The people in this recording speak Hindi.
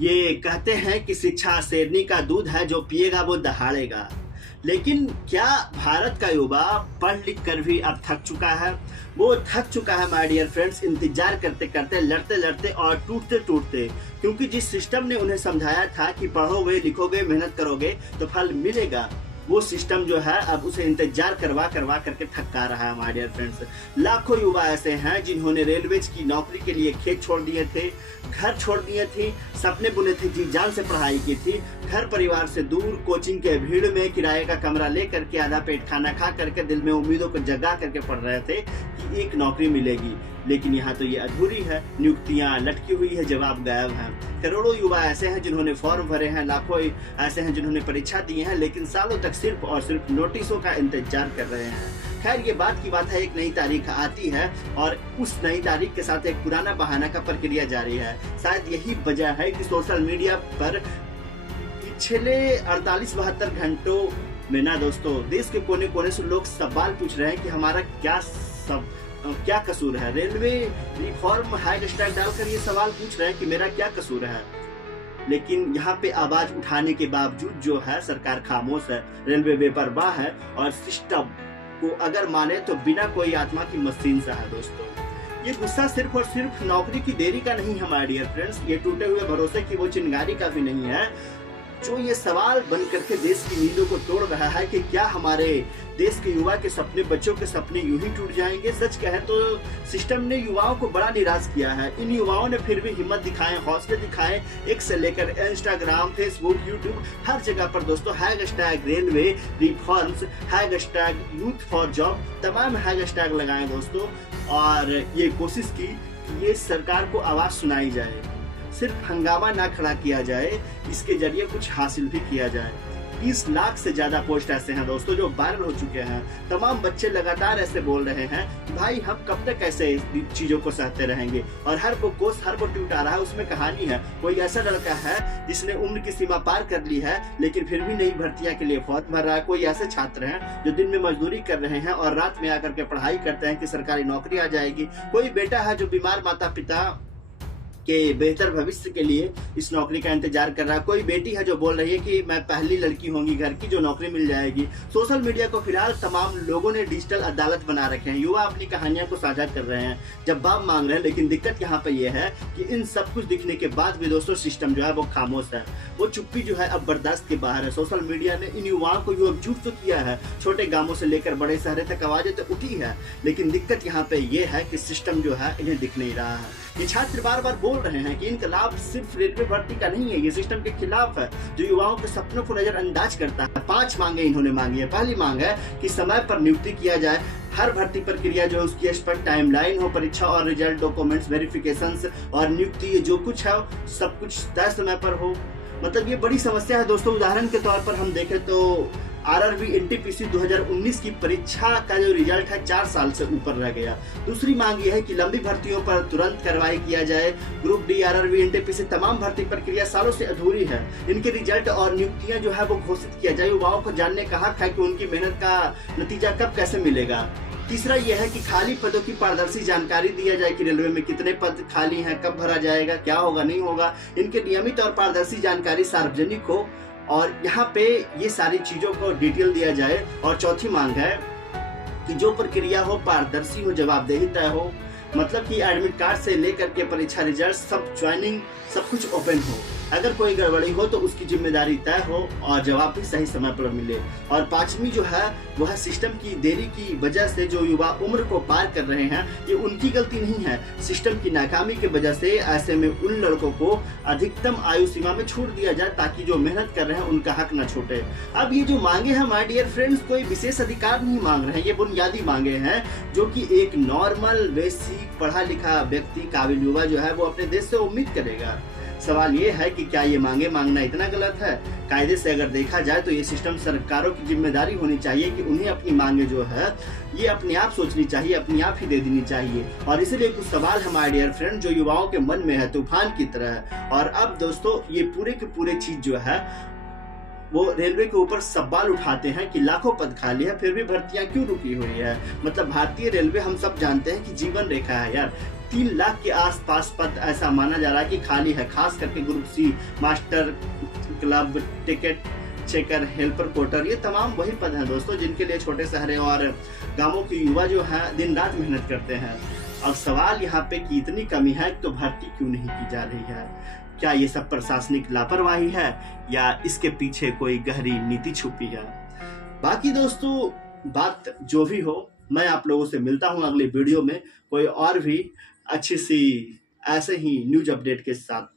ये कहते हैं कि शिक्षा शेरनी का दूध है, जो पिएगा वो दहाड़ेगा। लेकिन क्या भारत का युवा पढ़ लिख कर भी अब थक चुका है? वो थक चुका है माय डियर फ्रेंड्स, इंतजार करते करते, लड़ते लड़ते और टूटते टूटते। क्योंकि जिस सिस्टम ने उन्हें समझाया था कि पढ़ोगे लिखोगे मेहनत करोगे तो फल मिलेगा, वो सिस्टम जो है अब उसे इंतजार करवा करवा करके थका रहा है माय डियर फ्रेंड्स। लाखों युवा ऐसे हैं जिन्होंने रेलवेज की नौकरी के लिए खेत छोड़ दिए थे, घर छोड़ दिए थे, सपने बुने थे, जी जान से पढ़ाई की थी, घर परिवार से दूर, कोचिंग के भीड़ में किराए का कमरा ले करके आधा पेट खाना खा करके दिल में उम्मीदों को जगा करके पढ़ रहे थे कि एक नौकरी मिलेगी। लेकिन यहाँ तो ये अधूरी है, नियुक्तियां लटकी हुई है, जवाब गायब है। करोड़ों युवा ऐसे हैं जिन्होंने फॉर्म भरे हैं, लाखों ऐसे हैं जिन्होंने परीक्षा दी है, लेकिन सालों तक सिर्फ और सिर्फ नोटिसों का इंतजार कर रहे हैं। खैर ये बात की बात है, एक नई तारीख आती है और उस नई तारीख के साथ एक पुराना बहाना का प्रक्रिया जारी है। शायद यही वजह है कि सोशल मीडिया पर पिछले 48-72 घंटों में ना दोस्तों, देश के कोने कोने से लोग सवाल पूछ रहे हैं कि हमारा क्या कसूर है। रेलवे रिफॉर्म हैशटैग डालकर ये सवाल पूछ रहे हैं कि मेरा क्या कसूर है। लेकिन यहाँ पे आवाज उठाने के बावजूद जो है सरकार खामोश है, रेलवे बेपरवाह है और सिस्टम को अगर माने तो बिना कोई आत्मा की मशीन सा है दोस्तों। ये गुस्सा सिर्फ और सिर्फ नौकरी की देरी का नहीं है माय डियर फ्रेंड्स, ये टूटे हुए भरोसे की वो चिंगारी का भी नहीं है, जो ये सवाल बन करके देश की नींदों को तोड़ रहा है कि क्या हमारे देश के युवा के सपने, बच्चों के सपने यूं ही टूट जाएंगे। सच कहें तो सिस्टम ने युवाओं को बड़ा निराश किया है। इन युवाओं ने फिर भी हिम्मत दिखाए, हौसले दिखाए, एक से लेकर इंस्टाग्राम, फेसबुक, यूट्यूब, हर जगह पर दोस्तों hashtag railway reforms, hashtag youth for job, तमाम हैशटैग लगाए दोस्तों, और ये कोशिश की कि ये सरकार को आवाज सुनाई जाए, सिर्फ हंगामा ना खड़ा किया जाए, इसके जरिए कुछ हासिल भी किया जाए। 20 लाख से ज्यादा पोस्ट ऐसे हैं दोस्तों जो वायरल हो चुके हैं। तमाम बच्चे लगातार ऐसे बोल रहे हैं भाई हम कब तक ऐसे चीजों को सहते रहेंगे। और हर वो पोस्ट, हर वो ट्वीट आ रहा है, उसमें कहानी है। कोई ऐसा लड़का है जिसने उम्र की सीमा पार कर ली है लेकिन फिर भी नई भर्तियां के लिए फौज भर रहा है। कोई ऐसे छात्र हैं जो दिन में मजदूरी कर रहे हैं और रात में आकर के पढ़ाई करते हैं कि सरकारी नौकरी आ जाएगी। कोई बेटा है जो बीमार माता पिता के बेहतर भविष्य के लिए इस नौकरी का इंतजार कर रहा है। कोई बेटी है जो बोल रही है कि मैं पहली लड़की होंगी घर की जो नौकरी मिल जाएगी। सोशल मीडिया को फिलहाल तमाम लोगों ने डिजिटल अदालत बना रखे हैं। युवा अपनी कहानियां को साझा कर रहे हैं, जवाब मांग रहे हैं। लेकिन दिक्कत यहाँ पे ये है कि इन सब कुछ दिखने के बाद भी दोस्तों सिस्टम जो है वो खामोश है। वो चुप्पी जो है अब बर्दाश्त के बाहर है। सोशल मीडिया ने इन युवाओं को एकजुट तो किया है, छोटे गांवों से लेकर बड़े शहरों तक आवाजें तो उठी है, लेकिन दिक्कत यहाँ पे ये है कि सिस्टम जो है इन्हें दिख नहीं रहा है। ये छात्र बार बार बोल रहे हैं कि इनकलाब सिर्फ रेलवे भर्ती का नहीं है, ये सिस्टम के खिलाफ है जो युवाओं के सपनों को नजरअंदाज करता है। 5 मांगे इन्होंने मांगी है। पहली मांग है कि समय पर नियुक्ति किया जाए, हर भर्ती प्रक्रिया जो है उसकी स्पष्ट टाइमलाइन हो, परीक्षा और रिजल्ट, डॉक्यूमेंट्स वेरिफिकेशंस और नियुक्ति जो कुछ है सब कुछ तय समय पर हो। मतलब ये बड़ी समस्या है दोस्तों। उदाहरण के तौर पर हम देखें तो आरआरबी एनटीपीसी 2019 की परीक्षा का जो रिजल्ट है 4 साल से ऊपर रह गया। दूसरी मांग यह है कि लंबी भर्तियों पर तुरंत कार्रवाई किया जाए। ग्रुप डी, आरआरबी, एनटीपीसी तमाम भर्ती प्रक्रिया सालों से अधूरी है। इनके रिजल्ट और नियुक्तियां जो है वो घोषित किया जाए। युवाओं को जानने का हक है कि उनकी मेहनत का नतीजा कब कैसे मिलेगा। तीसरा यह है कि खाली पदों की पारदर्शी जानकारी दिया जाए कि रेलवे में कितने पद खाली हैं, कब भरा जाएगा, क्या होगा नहीं होगा। इनके नियमित और पारदर्शी जानकारी सार्वजनिक हो और यहाँ पे ये सारी चीजों को डिटेल दिया जाए। और चौथी मांग है कि जो प्रक्रिया हो पारदर्शी हो, जवाबदेही तय हो। मतलब कि एडमिट कार्ड से लेकर के परीक्षा रिजल्ट, सब ज्वाइनिंग, सब कुछ ओपन हो। अगर कोई गड़बड़ी हो तो उसकी जिम्मेदारी तय हो और जवाब भी सही समय पर मिले। और 5वीं जो है वह सिस्टम की देरी की वजह से जो युवा उम्र को पार कर रहे हैं, ये उनकी गलती नहीं है, सिस्टम की नाकामी की वजह से। ऐसे में उन लड़कों को अधिकतम आयु सीमा में छूट दिया जाए ताकि जो मेहनत कर रहे हैं उनका हक न छूटे। अब ये जो मांगे हैं माय डियर फ्रेंड्स, कोई विशेष अधिकार नहीं मांग रहे हैं, ये बुनियादी मांगे हैं जो कि एक नॉर्मल बेसिक पढ़ा लिखा व्यक्ति, काबिल युवा जो है वो अपने देश से उम्मीद करेगा। सवाल ये है कि क्या ये मांगे मांगना इतना गलत है? कायदे से अगर देखा जाए तो ये सिस्टम सरकारों की जिम्मेदारी होनी चाहिए कि उन्हें अपनी मांगे जो है ये अपने आप सोचनी चाहिए, अपनी आप ही दे देनी चाहिए। और इसीलिए कुछ सवाल है माय डियर फ्रेंड जो युवाओं के मन में है तूफान की तरह। और अब दोस्तों ये पूरे के पूरे चीज जो है वो रेलवे के ऊपर सवाल उठाते हैं कि लाखों पद खाली है फिर भी भर्तियां क्यों रुकी हुई है। मतलब भारतीय रेलवे हम सब जानते हैं कि जीवन रेखा है यार। 3 लाख के आसपास पद ऐसा माना जा रहा है कि खाली है, खास करके group C, master, club, ticket checker, helper, porter, ये तमाम वही पद हैं दोस्तों जिनके लिए छोटे शहरों और गांवों के युवा जो है दिन रात मेहनत करते हैं। अब सवाल यहाँ पे कि इतनी कमी है तो भर्ती क्यों नहीं की जा रही है? क्या ये सब प्रशासनिक लापरवाही है या इसके पीछे कोई गहरी नीति छुपी है? बाकी दोस्तों बात जो भी हो, मैं आप लोगों से मिलता हूँ अगले वीडियो में कोई और भी अच्छी सी ऐसे ही न्यूज अपडेट के साथ।